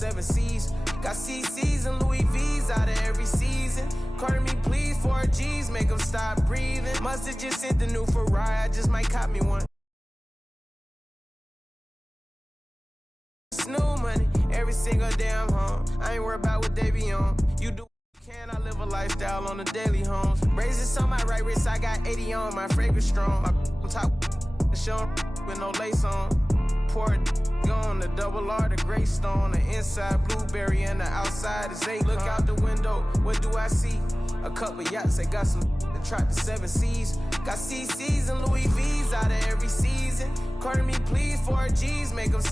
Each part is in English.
7 C's. Got CC's and Louis V's out of every season. Carter me please, 4 G's, make them stop breathing. Must've just sent the new Ferrari, I just might cop me one. New money, every single day I'm home. I ain't worried about what they be on. You do what you can, I live a lifestyle on the daily homes. Braces on my right wrist, I got 80 on, my fragrance strong. My top show with no lace on. Pour it on the double R, the gray stone. The inside blueberry and the outside is 8. Look out the window, what do I see? A couple yachts that got some that trapped the 7 C's. Got CC's and Louis V's out of every season. Carter me please, 4 G's, make them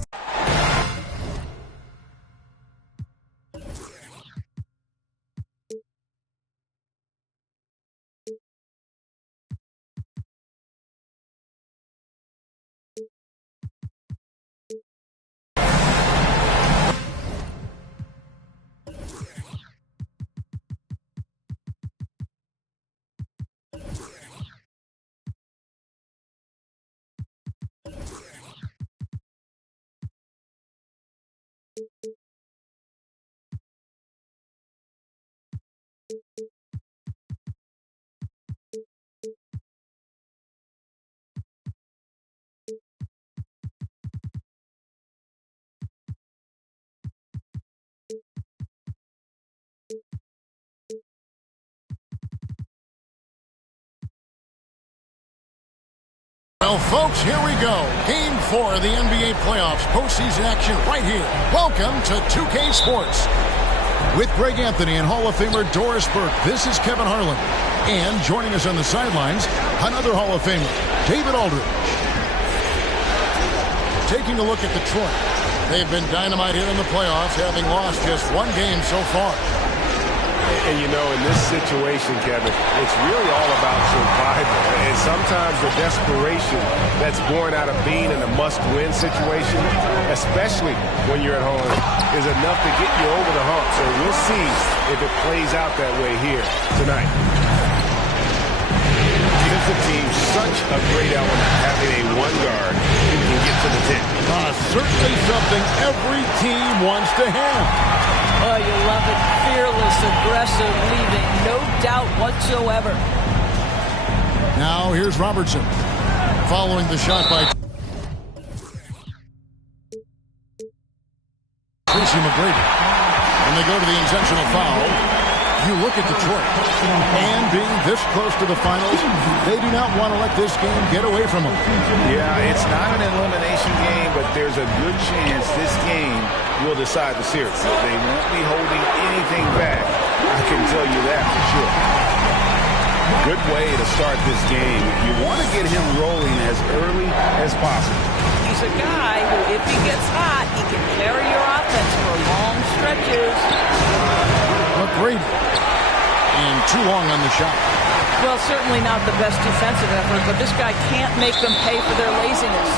Well, folks, here we go. Game 4 of the NBA playoffs. Postseason action right here. Welcome to 2K Sports. With Greg Anthony and Hall of Famer Doris Burke, this is Kevin Harlan. And joining us on the sidelines, another Hall of Famer, David Aldridge. Taking a look at Detroit. They've been dynamite here in the playoffs, having lost just 1 game so far. And, you know, in this situation, Kevin, it's really all about survival. And sometimes the desperation that's born out of being in a must-win situation, especially when you're at home, is enough to get you over the hump. So we'll see if it plays out that way here tonight. Defensive team, such a great element having a one guard who can get to the 10. Certainly something every team wants to have. Oh, you love it. Fearless, aggressive, leaving no doubt whatsoever. Now here's Robertson. Following the shot by Tracy McGrady. When they go to the intentional foul, you look at Detroit. And being this close to the finals, they do not want to let this game get away from them. Yeah, it's not an elimination game, but there's a good chance this game will decide the series. They won't be holding anything back. I can tell you that for sure. Good way to start this game. You want to get him rolling as early as possible. He's a guy who, if he gets hot, he can carry your offense for long stretches. McGrady. And too long on the shot. Well, certainly not the best defensive effort, but this guy can't make them pay for their laziness.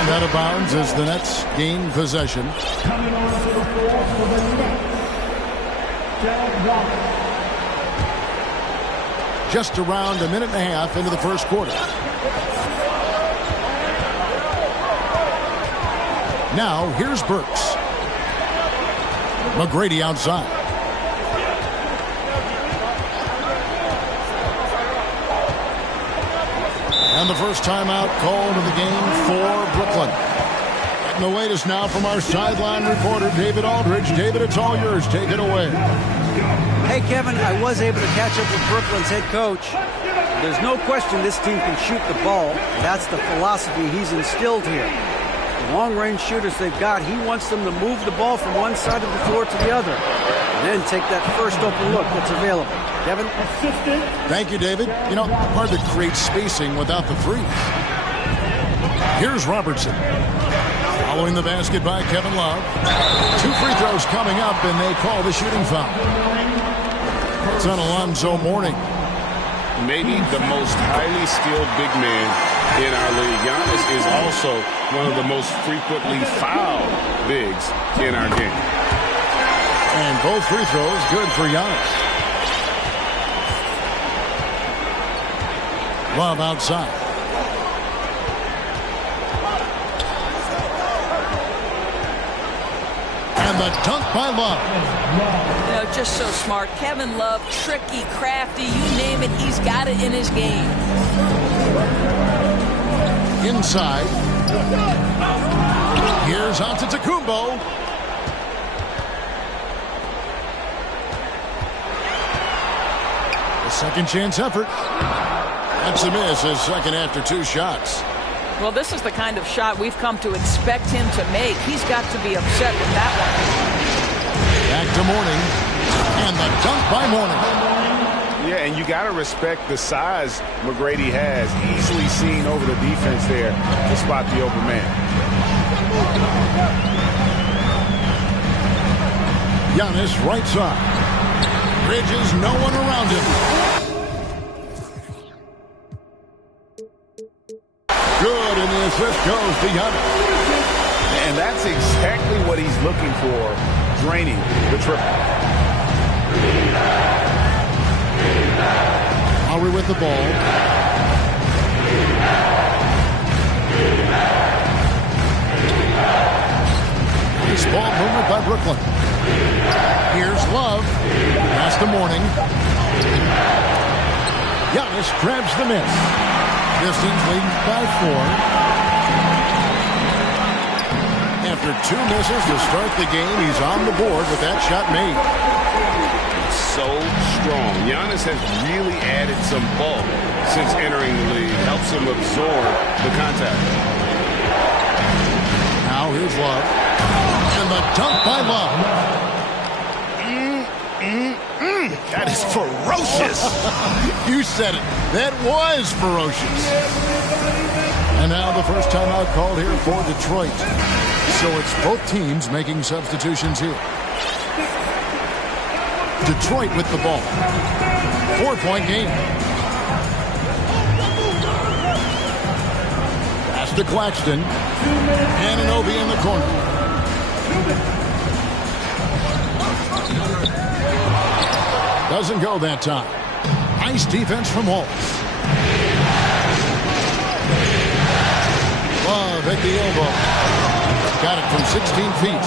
And out of bounds as the Nets gain possession. Just around a minute and a half into the first quarter. Now, here's Burks. McGrady outside. And the first timeout called of the game for Brooklyn. And the latest now from our sideline reporter, David Aldridge. David, it's all yours. Take it away. Hey, Kevin, I was able to catch up with Brooklyn's head coach. There's no question this team can shoot the ball. That's the philosophy he's instilled here. The long-range shooters they've got, he wants them to move the ball from one side of the floor to the other. And then take that first open look that's available. Kevin? Thank you, David. You know, hard to create spacing without the threes. Here's Robertson. Following the basket by Kevin Love. 2 free throws coming up, and they call the shooting foul. It's on Alonzo Mourning. Maybe the most highly skilled big man in our league. Giannis is also one of the most frequently fouled bigs in our game. And both free throws good for Giannis. Love outside. And the dunk by Love. You know, just so smart. Kevin Love, tricky, crafty, you name it, he's got it in his game. Inside. Here's Antetokounmpo. A second chance effort. That's a miss, his second after 2 shots. Well, this is the kind of shot we've come to expect him to make. He's got to be upset with that one. Back to Mourning. And the dunk by Mourning. Yeah, and you got to respect the size McGrady has. Easily seen over the defense there to spot the open man. Giannis right side. Bridges, no one around him. Good, and the assist goes to Giannis. And that's exactly what he's looking for, draining the triple. Lowry with the ball. Nice ball movement by Brooklyn. Here's Love. Pass to Mourning. Giannis grabs the miss. Pistons leading by 4. After 2 misses to start the game, he's on the board with that shot made. So strong. Giannis has really added some bulk since entering the league. Helps him absorb the contact. Now here's Love. And the dunk by Love. That is ferocious. You said it. That was ferocious. And now the first timeout called here for Detroit. So it's both teams making substitutions here. Detroit with the ball. 4-point game. Pass to Claxton. Anunoby in the corner. Doesn't go that time. Nice defense from Wallace. Love at the elbow. Got it from 16 feet.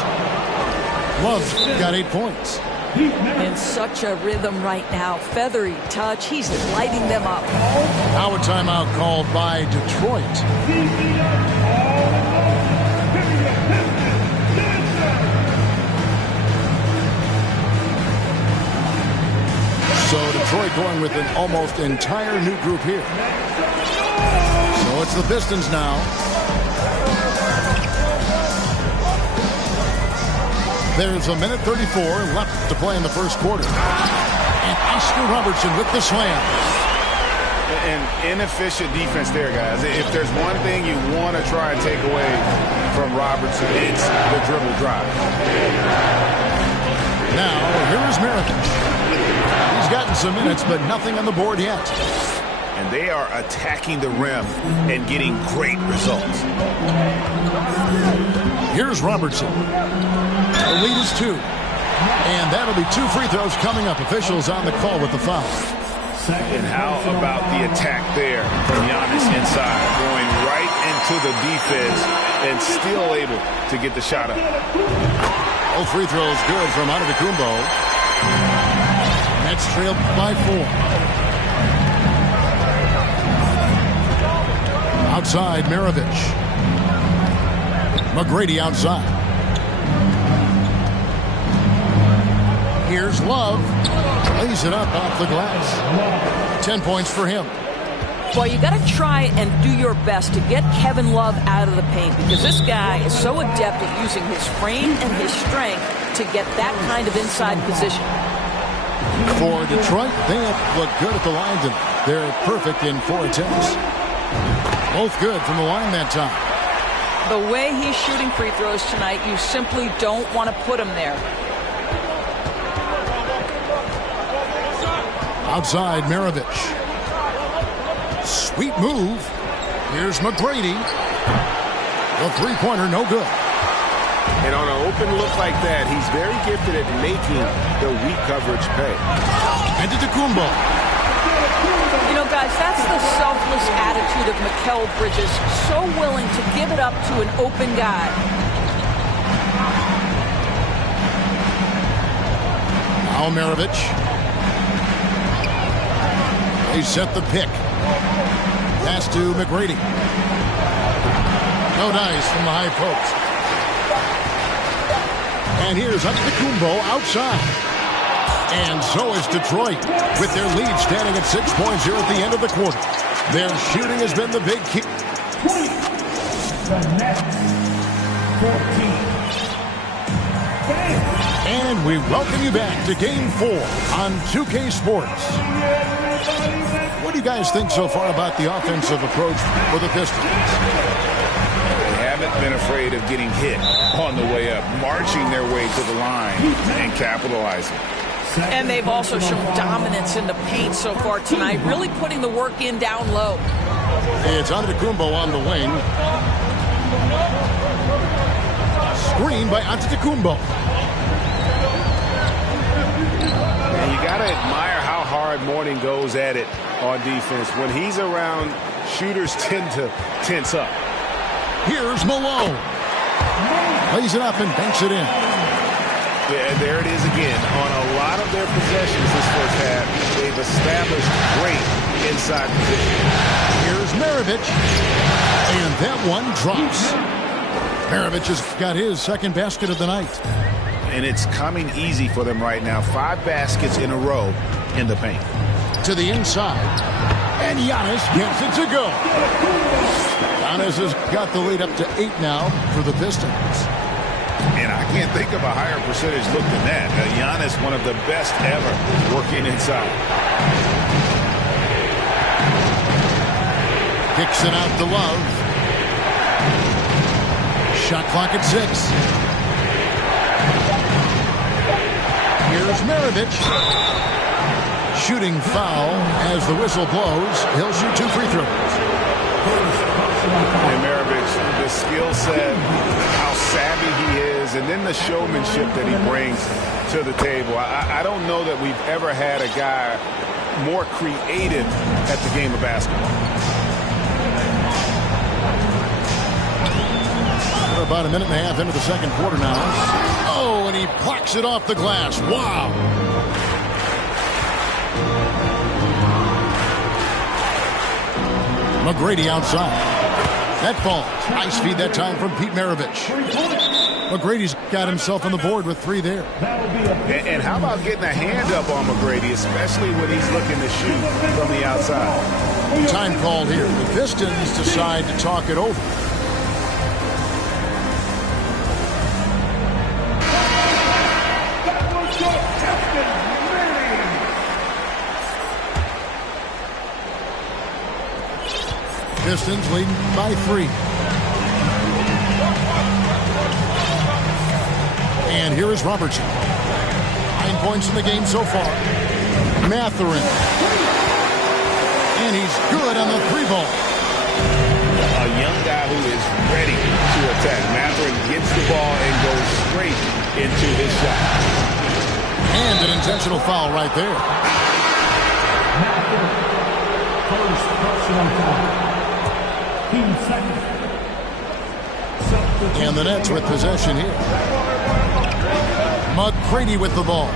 Love's got 8 points. In such a rhythm right now. Feathery touch. He's lighting them up. Now a timeout called by Detroit. So Detroit going with an almost entire new group here. So it's the Pistons now. There's a minute 34 left to play in the first quarter. And Oscar Robertson with the slam. An inefficient defense there, guys. If there's one thing you want to try and take away from Robertson, it's the dribble drive. Now, here is Mirovic. He's gotten some minutes, but nothing on the board yet. And they are attacking the rim and getting great results. Here's Robertson. The lead is 2. And that'll be 2 free throws coming up. Officials on the call with the foul. And how about the attack there from Giannis inside, going right into the defense and still able to get the shot up. All free throws good from Antetokounmpo. Nets trailed by 4. Outside, Mirovic. McGrady outside. Here's Love. Lays it up off the glass. 10 points for him. Well, you got to try and do your best to get Kevin Love out of the paint because this guy is so adept at using his frame and his strength to get that kind of inside position. For Detroit, they have looked good at the line. They're perfect in 4 attempts. Both good from the line that time. The way he's shooting free throws tonight, you simply don't want to put him there. Outside, Mirovic. Sweet move. Here's McGrady. The three-pointer, no good. And on an open look like that, he's very gifted at making the weak coverage pay. Antetokounmpo. You know, guys, that's the selfless attitude of Mikal Bridges. So willing to give it up to an open guy. Now Maravich. They set the pick. Pass to McGrady. No dice from the high post. And here's Antetokounmpo outside. And so is Detroit, with their lead standing at 6 points here at the end of the quarter. Their shooting has been the big key. The Nets, 14. And we welcome you back to Game 4 on 2K Sports. What do you guys think so far about the offensive approach for the Pistons? They haven't been afraid of getting hit on the way up, marching their way to the line and capitalizing. And they've also shown dominance in the paint so far tonight, really putting the work in down low. It's Antetokounmpo on the wing. Screen by Antetokounmpo. And you got to admire how hard Mourning goes at it on defense. When he's around, shooters tend to tense up. Here's Malone. Lays it up and banks it in. Yeah, and there it is again. On a lot of their possessions this first half, they've established great inside position. Here's Maravich. And that one drops. Maravich has got his second basket of the night. And it's coming easy for them right now. 5 baskets in a row in the paint. To the inside. And Giannis gets it to go. Giannis has got the lead up to 8 now for the Pistons. And I can't think of a higher percentage look than that. Giannis, one of the best ever working inside. Kicks it out to Love. Shot clock at 6. Here's Maravich. Shooting foul as the whistle blows. He'll shoot 2 free throws. And Maravich, the skill set, how savvy he is, and then the showmanship that he brings to the table. I don't know that we've ever had a guy more creative at the game of basketball. We're about a minute and a half into the second quarter now. Oh, and he plucks it off the glass. Wow. McGrady outside. That falls. Nice feed that time from Pete Maravich. McGrady's got himself on the board with 3 there. And how about getting a hand up on McGrady, especially when he's looking to shoot from the outside? Time called here. The Pistons decide to talk it over. Pistons leading by 3. And here is Robertson. 9 points in the game so far. Mathurin. And he's good on the 3-ball. A young guy who is ready to attack. Mathurin gets the ball and goes straight into his shot. And an intentional foul right there. First personal foul. And the Nets with possession here. McGrady with the ball.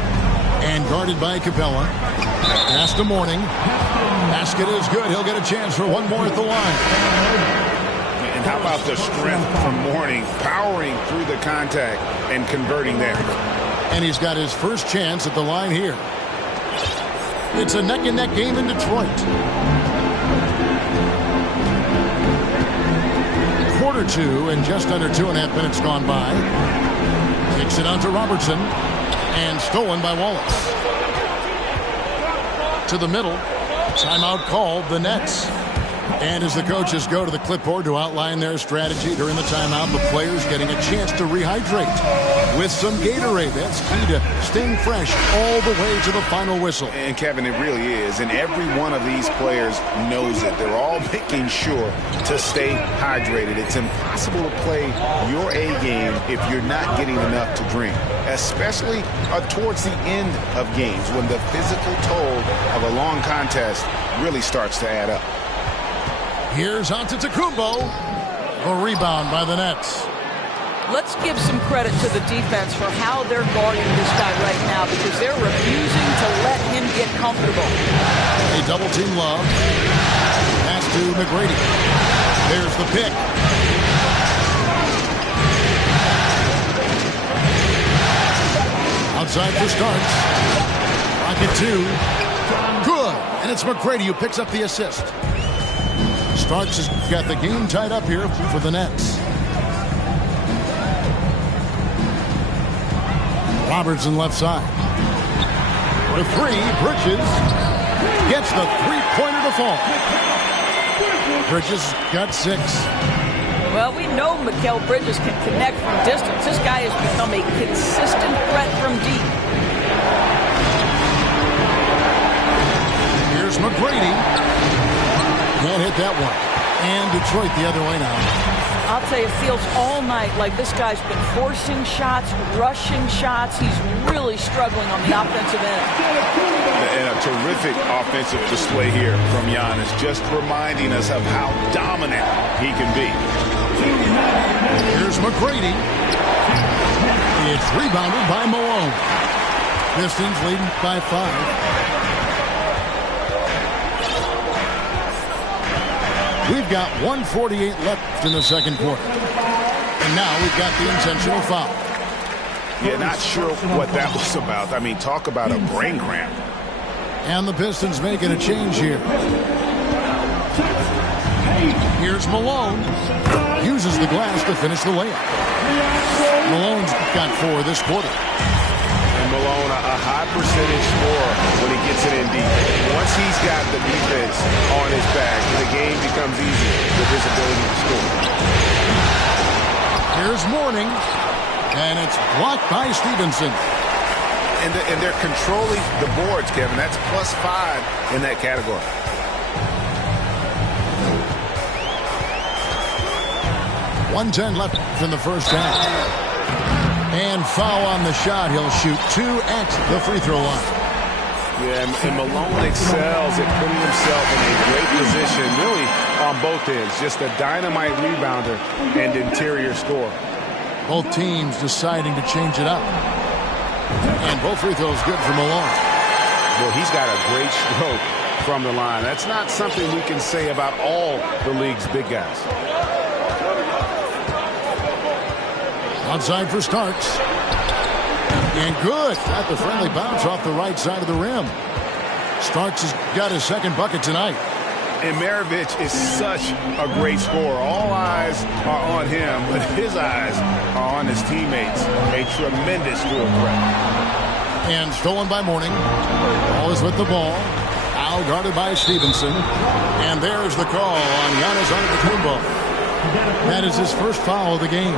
And guarded by Capella. Pass to Mourning. Basket is good. He'll get a chance for one more at the line. And how about the strength from Mourning, powering through the contact and converting there. And he's got his first chance at the line here. It's a neck-and-neck game in Detroit. Quarter 2 and just under 2.5 minutes gone by. Kicks it out to Robertson. And stolen by Wallace. To the middle. Timeout called, the Nets. And as the coaches go to the clipboard to outline their strategy during the timeout, the players getting a chance to rehydrate with some Gatorade. That's key to staying fresh all the way to the final whistle. And Kevin, it really is. And every one of these players knows it. They're all making sure to stay hydrated. It's impossible to play your A game if you're not getting enough to drink, especially towards the end of games when the physical toll of a long contest really starts to add up. Here's Antetokounmpo. A rebound by the Nets. Let's give some credit to the defense for how they're guarding this guy right now because they're refusing to let him get comfortable. A double team Love. Pass to McGrady. There's the pick. Outside for Starks. Rocket 2. Good. And it's McGrady who picks up the assist. Starks has got the game tied up here for the Nets. Robertson left side. The three, Bridges gets the three-pointer to fall. Bridges got 6. Well, we know Mikal Bridges can connect from distance. This guy has become a consistent threat from deep. Here's McGrady. Can't hit that one. And Detroit the other way now. I'll tell you, it feels all night like this guy's been forcing shots, rushing shots. He's really struggling on the offensive end. And a terrific offensive display here from Giannis, just reminding us of how dominant he can be. Here's McGrady. It's rebounded by Malone. Pistons leading by 5. We've got 1:48 left in the second quarter. And now we've got the intentional foul. Yeah, not sure what that was about. I mean, talk about a brain cramp. And the Pistons making a change here. Here's Malone. Uses the glass to finish the layup. Malone's got 4 this quarter. And Malone, a high percentage scorer when he gets it in deep. Once he's got the defense on his back, the game becomes easy with his ability to score. Here's Mourning, and it's blocked by Stevenson. And they're controlling the boards, Kevin. That's +5 in that category. .110 left in the first half. And foul on the shot. He'll shoot 2 at the free throw line. Yeah, and Malone excels at putting himself in a great position, really on both ends. Just a dynamite rebounder and interior scorer. Both teams deciding to change it up. And both free throws good for Malone. Well, he's got a great stroke from the line. That's not something we can say about all the league's big guys. Outside for Starks. And good. Got the friendly bounce off the right side of the rim. Starks has got his second bucket tonight. And Maravich is such a great scorer. All eyes are on him, but his eyes are on his teammates. A tremendous dual threat. And stolen by Mourning. Ball is with the ball. Foul guarded by Stevenson. And there's the call on Giannis Antetokounmpo. That is his first foul of the game.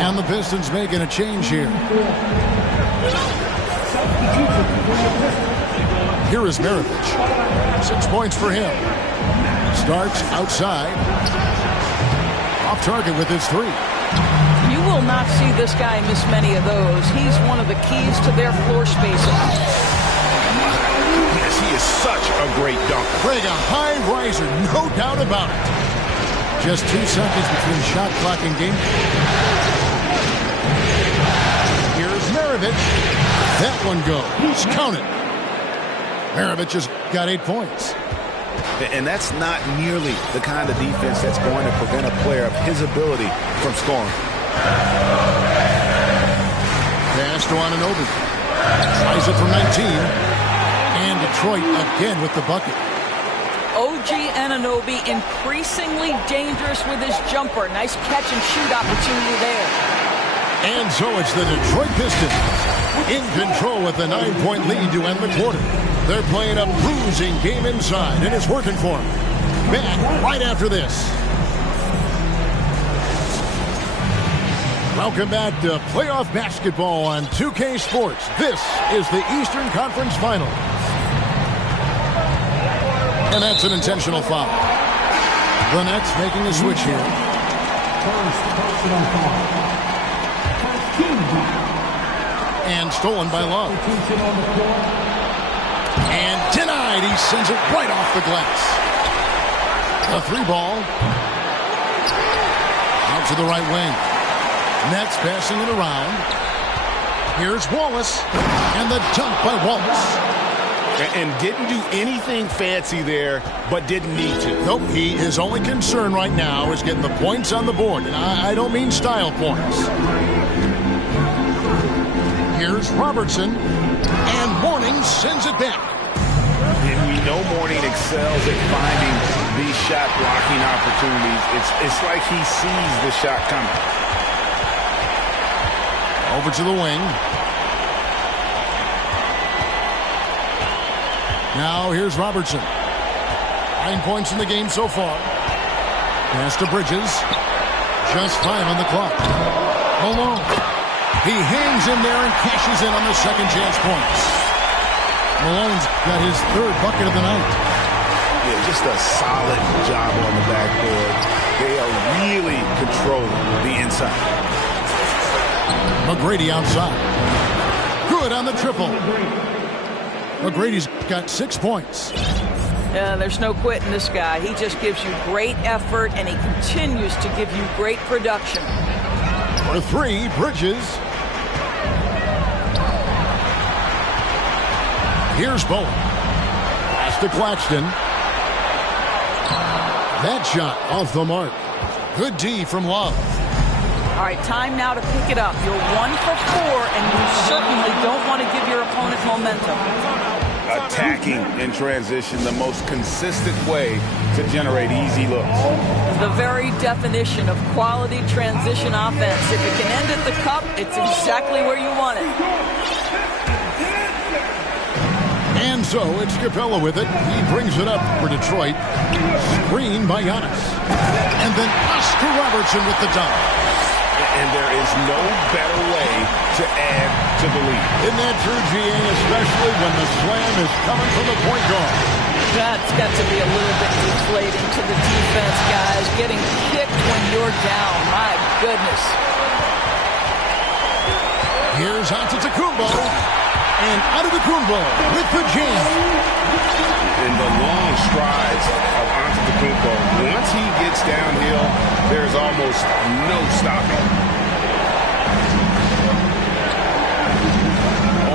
And the Pistons making a change here. Here is Maravich. 6 points for him. Starks outside. Off target with his 3. You will not see this guy miss many of those. He's one of the keys to their floor spacing. Yes, he is such a great dunker. Greg, a high riser, no doubt about it. Just 2 seconds between shot clock and game. Here's Maravich. That one goes. Count it. Maravich has got 8 points. And that's not nearly the kind of defense that's going to prevent a player of his ability from scoring. Pass to Anunoby. Tries it from 19. And Detroit again with the bucket. OG Anunoby increasingly dangerous with his jumper. Nice catch and shoot opportunity there. And so it's the Detroit Pistons in control with a 9-point lead to end the quarter. They're playing a bruising game inside, and it's working for them. Back right after this. Welcome back to playoff basketball on 2K Sports. This is the Eastern Conference Final. And that's an intentional foul. The Nets making a switch here. And stolen by Love. And denied. He sends it right off the glass. A 3 ball. Out to the right wing. Nets passing it around. Here's Wallace. And the dunk by Wallace. And didn't do anything fancy there, but didn't need to. Nope, his only concern right now is getting the points on the board. And I don't mean style points. Here's Robertson. And Mourning sends it back. And we know Mourning excels at finding these shot blocking opportunities. It's like he sees the shot coming. Over to the wing. Now here's Robertson. 9 points in the game so far. Pass to Bridges. Just 5 on the clock. Malone. He hangs in there and cashes in on the second chance points. Malone's got his 3rd bucket of the night. Yeah, just a solid job on the backboard. They are really controlling the inside. McGrady outside. Good on the triple. McGrady's got 6 points. Yeah, there's no quitting this guy. He just gives you great effort, and he continues to give you great production. For 3, Bridges. Here's Bowen. Pass to Claxton. That shot off the mark. Good D from Love. All right, time now to pick it up. You're 1 for 4, and you certainly don't want to give your opponent momentum. Attacking in transition, the most consistent way to generate easy looks. The very definition of quality transition offense. If it can end at the cup, it's exactly where you want it. And so it's Capella with it. He brings it up for Detroit. Screen by Giannis. And then Oscar Robertson with the dunk. And there is no better way to add to the lead. Isn't that true, GA, especially when the slam is coming from the point guard? That's got to be a little bit deflating to the defense, guys. Getting kicked when you're down. My goodness. Here's Antetokounmpo. And Antetokounmpo with the jam. In the long strides of Antetokounmpo, once he gets downhill, there's almost no stopping.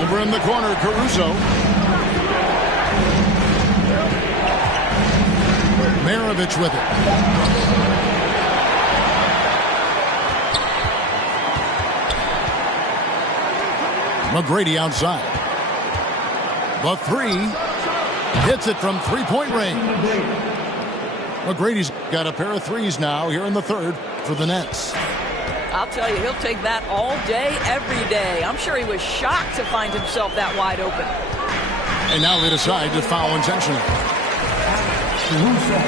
Over in the corner, Caruso. Maravich with it. McGrady outside. The 3 hits it from 3-point range. McGrady's got a pair of 3s now here in the 3rd for the Nets. I'll tell you, he'll take that all day, every day. I'm sure he was shocked to find himself that wide open. And now they decide to foul intentionally. Caruso.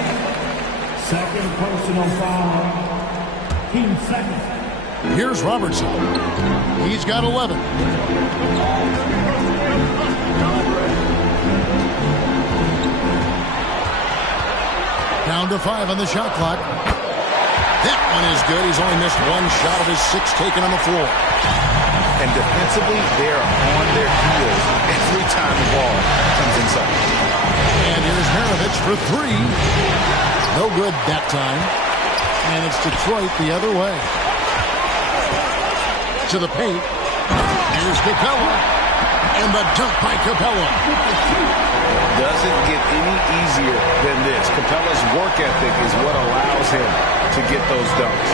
Second personal foul. Team second. Here's Robertson. He's got 11. Down to 5 on the shot clock. That one is good. He's only missed 1 shot of his 6 taken on the floor. And defensively, they're on their heels every time the ball comes inside. And here's Maravich for 3. No good that time. And it's Detroit the other way. To the paint. Here's Capella. And the dunk by Capella. Doesn't get any easier than this. Capella's work ethic is what allows him to get those dunks.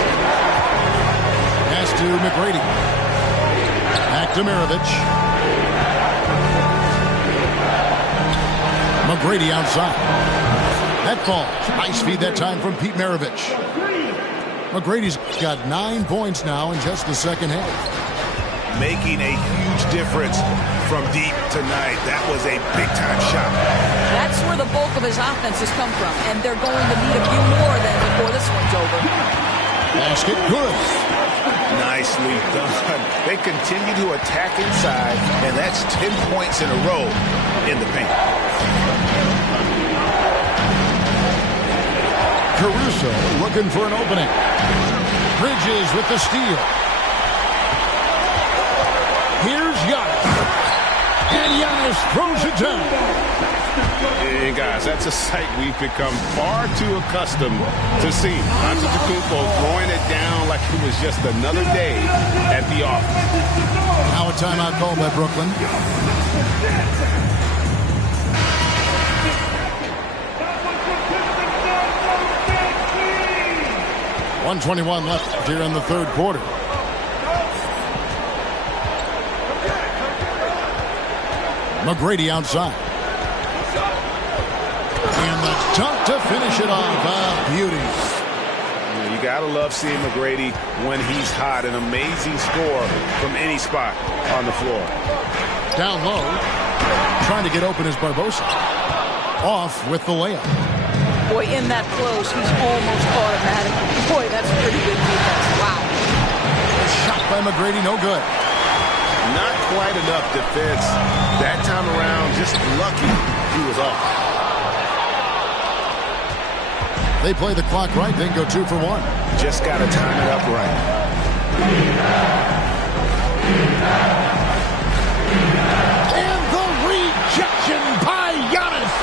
Pass to McGrady. Back to Maravich. McGrady outside. That falls. Nice feed that time from Pete Maravich. McGrady's got 9 points now in just the second half. Making a huge difference from deep tonight. That was a big-time shot. That's where the bulk of his offense has come from, and they're going to need a few more than before this one's over. Basket good. Nicely done. They continue to attack inside, and that's 10 points in a row in the paint. Caruso looking for an opening. Bridges with the steal. Here's Giannis. And Giannis throws it down. And guys, that's a sight we've become far too accustomed to seeing. Antetokounmpo throwing it down like it was just another day at the office. Now a timeout called by Brooklyn. 1:21 left here in the third quarter. McGrady outside. And the dunk to finish it off. Beauty. You got to love seeing McGrady when he's hot. An amazing score from any spot on the floor. Down low. Trying to get open is Barbosa. Off with the layup. Boy, in that close, he's almost automatic. Boy, that's pretty good defense. Wow. Shot by McGrady, no good. Not quite enough defense. That time around, just lucky he was off. They play the clock right, then go 2 for 1. Just got to time it up right. And the rejection by Giannis.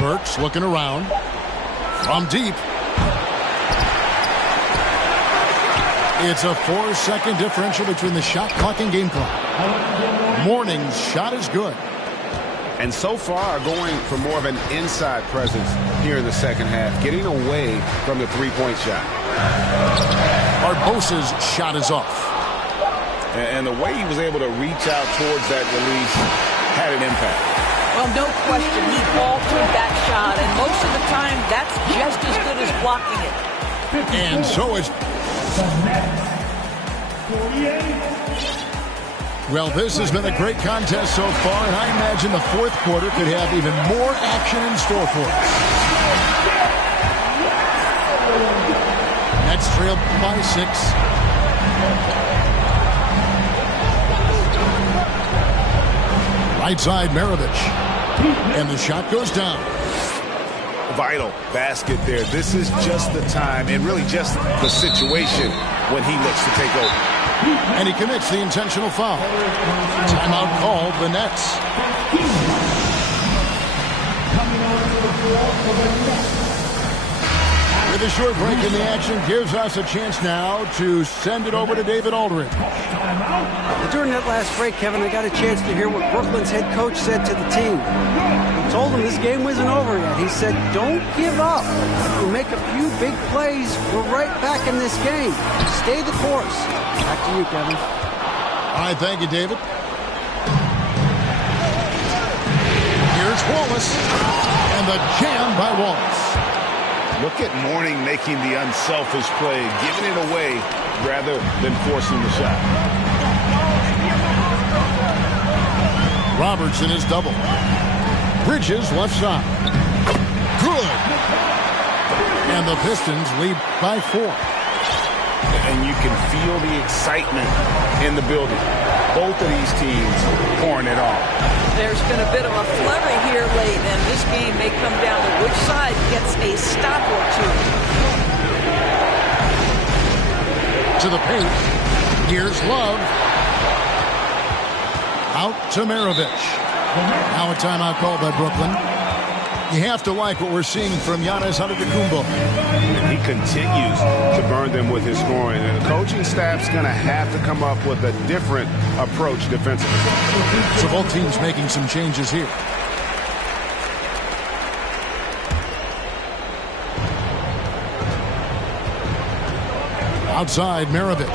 Burks looking around. From deep. It's a 4-second differential between the shot clock and game clock. Mourning's shot is good. And so far going for more of an inside presence here in the second half, getting away from the three-point shot. Barbosa's shot is off. And the way he was able to reach out towards that release had an impact. Well, no question, he altered that shot, and most of the time, that's just as good as blocking it. And so is... Well, this has been a great contest so far, and I imagine the fourth quarter could have even more action in store for us. Nets trailed by 6. Right side, Maravich. And the shot goes down. Vital basket there. This is just the time, and really just the situation when he looks to take over. And he commits the intentional foul. Timeout called the Nets. With a short break in the action gives us a chance now to send it over to David Aldridge. During that last break, Kevin, I got a chance to hear what Brooklyn's head coach said to the team. He told them this game wasn't over yet. He said, don't give up. You make a few big plays, we're right back in this game. Stay the course. Back to you, Kevin. All right, thank you, David. Here's Wallace. And the jam by Wallace. Look at Mourning making the unselfish play, giving it away rather than forcing the shot. Robertson is double. Bridges left side. Good. And the Pistons lead by 4. And you can feel the excitement in the building. Both of these teams pouring it on. There's been a bit of a flurry here late, and this game may come down to which side gets a stop or two. To the paint. Here's Love. Out to Maravich. Now a timeout called by Brooklyn. You have to like what we're seeing from Giannis Antetokounmpo. And he continues to burn them with his scoring. And the coaching staff's going to have to come up with a different approach defensively. So both teams making some changes here. Outside, Maravich.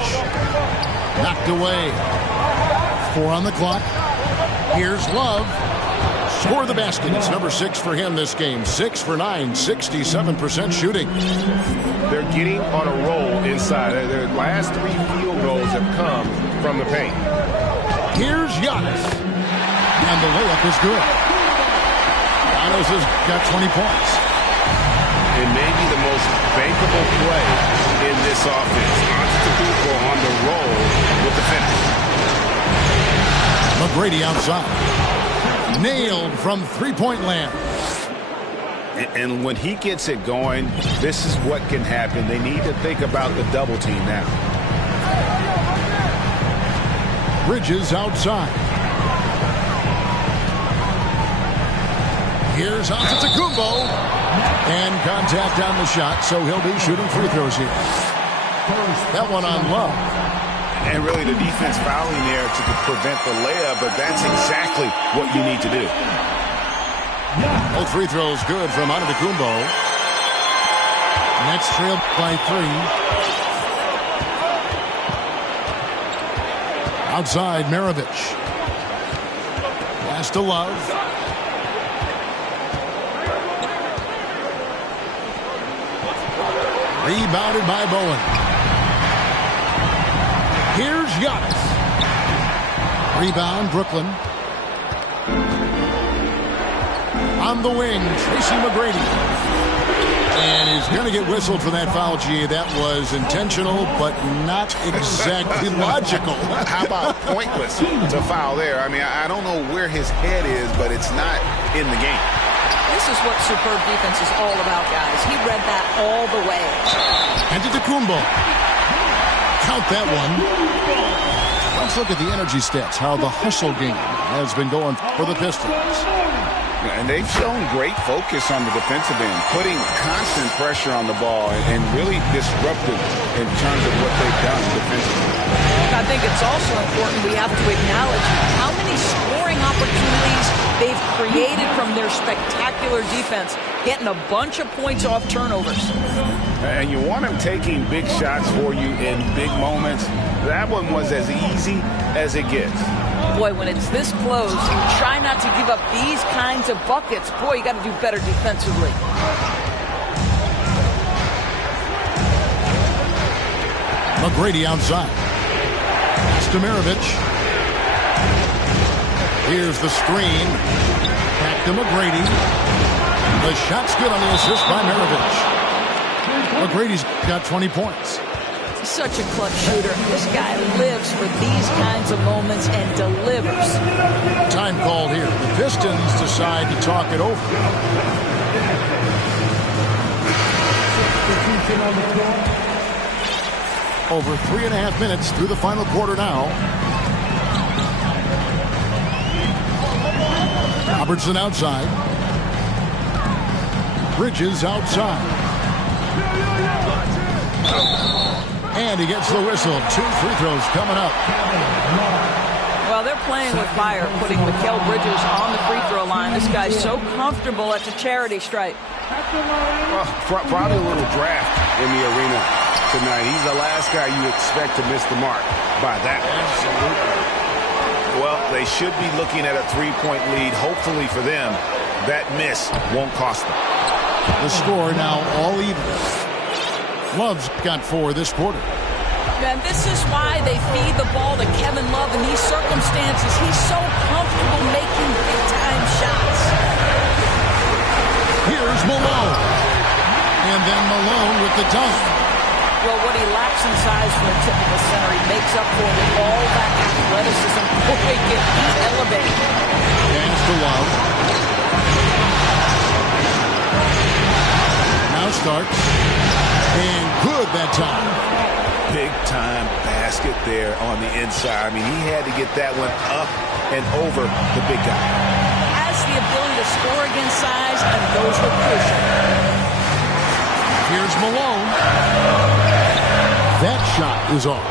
Knocked away. 4 on the clock. Here's Love. Score the basket. It's number 6 for him this game. 6 for 9, 67% shooting. They're getting on a roll inside. Their last 3 field goals have come from the paint. Here's Giannis. And the layup is good. Giannis has got 20 points. And maybe the most bankable play in this offense. Antetokounmpo on the roll with the finish. McGrady outside. Nailed from three-point land. And when he gets it going, this is what can happen. They need to think about the double team now. Bridges outside. Here's Antetokounmpo. And contact on the shot, so he'll be shooting free throws here. That one on Love. And really the defense fouling there to prevent the layup, but that's exactly what you need to do. Both free throws good from Antetokounmpo. Nets trail by 3. Outside, Maravich. Pass to Love. Rebounded by Bowen. Here's Giannis. Rebound, Brooklyn. On the wing, Tracy McGrady. And he's going to get whistled for that foul, G. That was intentional, but not exactly logical. How about pointless to foul there? I mean, I don't know where his head is, but it's not in the game. This is what superb defense is all about, guys. He read that all the way. Antetokounmpo. Count that one. Let's look at the energy stats, how the hustle game has been going for the Pistons. And they've shown great focus on the defensive end, putting constant pressure on the ball and really disruptive in terms of what they've done defensively. I think it's also important we have to acknowledge how many scoring opportunities they've created from their spectacular defense, getting a bunch of points off turnovers. And you want them taking big shots for you in big moments. That one was as easy as it gets. Boy, when it's this close, you try not to give up these kinds of buckets. Boy, you got to do better defensively. McGrady outside. Pass to Maravich. Here's the screen. Back to McGrady. The shot's good on the assist by Maravich. McGrady's got 20 points. Such a clutch shooter. This guy lives for these kinds of moments and delivers. Time called here. The Pistons decide to talk it over. Over 3.5 minutes through the final quarter now. Robertson outside. Bridges outside. And he gets the whistle. 2 free throws coming up. Well, they're playing with fire, putting Mikal Bridges on the free throw line. This guy's so comfortable at the charity stripe. Well, probably a little draft in the arena tonight. He's the last guy you expect to miss the mark by that. Absolutely. Well, they should be looking at a 3-point lead. Hopefully for them, that miss won't cost them. The score now all even. Love's got 4 this quarter. And this is why they feed the ball to Kevin Love in these circumstances. He's so comfortable making big-time shots. Here's Malone. And then Malone with the dunk. Well, what he lacks in size for a typical center, he makes up for with all that athleticism. Boy, get elevated. Pass to Love. Now starts. And good that time. Big time basket there on the inside. I mean, he had to get that one up and over the big guy. Has the ability to score against size, and those were crucial. Here's Malone. That shot is off.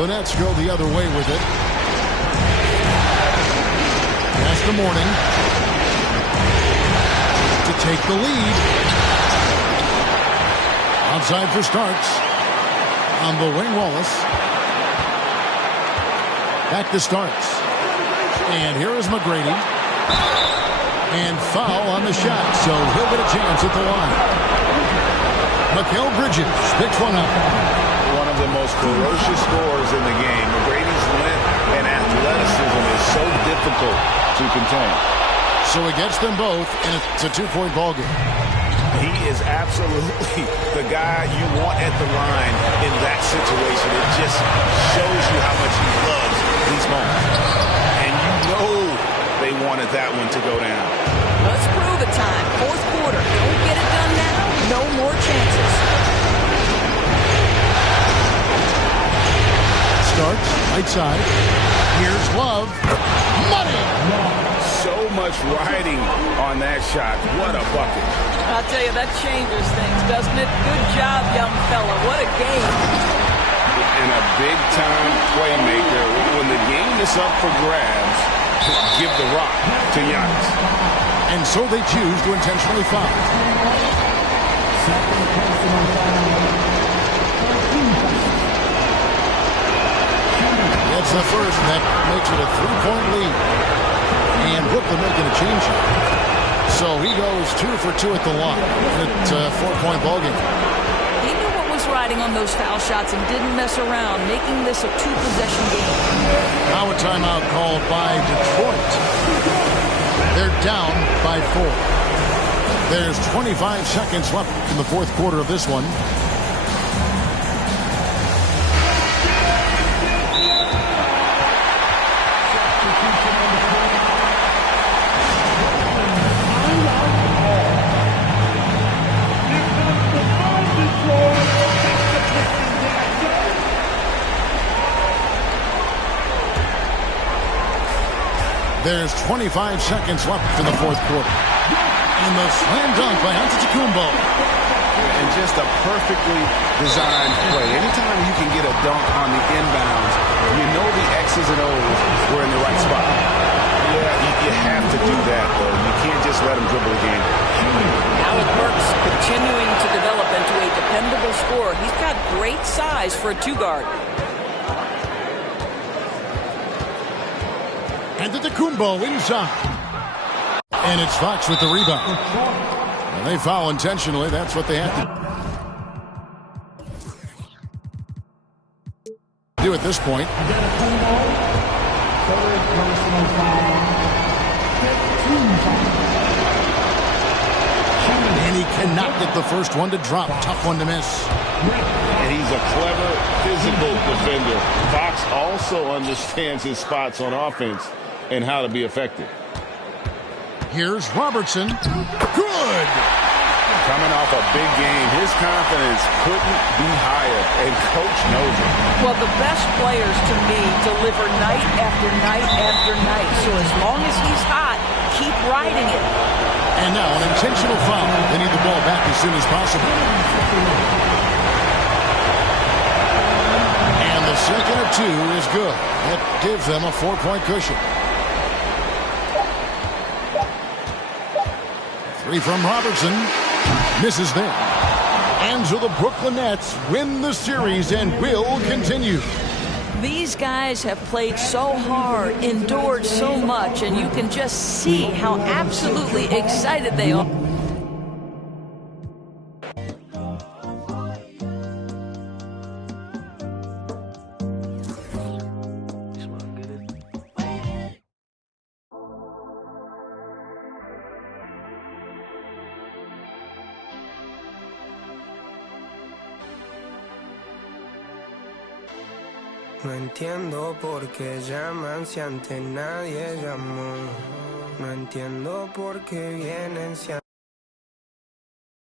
The Nets go the other way with it. Pass to Mourning to take the lead. Outside for Starks. On the wing, Wallace. Back to Starks. And here is McGrady. And foul on the shot, so he'll get a chance at the line. Mikal Bridges picks one up. One of the most ferocious scorers in the game. McGrady's length and athleticism is so difficult to contain. So he gets them both, and it's a 2-point ball game. He is absolutely the guy you want at the line in that situation. It just shows you how much he loves these moments. And you know they wanted that one to go down. Let's prove it time. 4th quarter. Don't get it done now. No more chances. Starts right side. Here's Love. Money! So much riding on that shot. What a bucket. I'll tell you, that changes things, doesn't it? Good job, young fella. What a game. And a big-time playmaker. When the game is up for grabs, give the rock to Giannis. And so they choose to intentionally foul. Second personal foul. That's the first. That makes it a 3-point lead. And Brooklyn making a change here. So he goes 2 for 2 at the line. It's a 4-point ballgame. He knew what was riding on those foul shots and didn't mess around, making this a 2-possession game. Now a timeout called by Detroit. They're down by 4. There's 25 seconds left in the fourth quarter of this one. There's 25 seconds left in the fourth quarter. And the slam dunk by Antetokounmpo. And just a perfectly designed play. Anytime you can get a dunk on the inbounds, you know the X's and O's were in the right spot. Yeah, you have to do that, though. You can't just let him dribble the game. Alec Burks continuing to develop into a dependable scorer. He's got great size for a two-guard. Antetokounmpo inside. And it's Fox with the rebound. And they foul intentionally. That's what they have to do at this point. Third personal foul. Team foul. And he cannot get the first one to drop. Tough one to miss. And he's a clever physical defender. Fox also understands his spots on offense and how to be effective. Here's Robertson. Good! Coming off a big game, his confidence couldn't be higher, and Coach knows it. Well, the best players, to me, deliver night after night after night. So as long as he's hot, keep riding it. And now an intentional foul. They need the ball back as soon as possible. And the second of 2 is good. That gives them a 4-point cushion. 3 from Robertson. Misses there. And so the Brooklyn Nets win the series and will continue. These guys have played so hard, endured so much, and you can just see how absolutely excited they are. No entiendo por qué llaman si antes nadie llamó. No entiendo por qué vienen si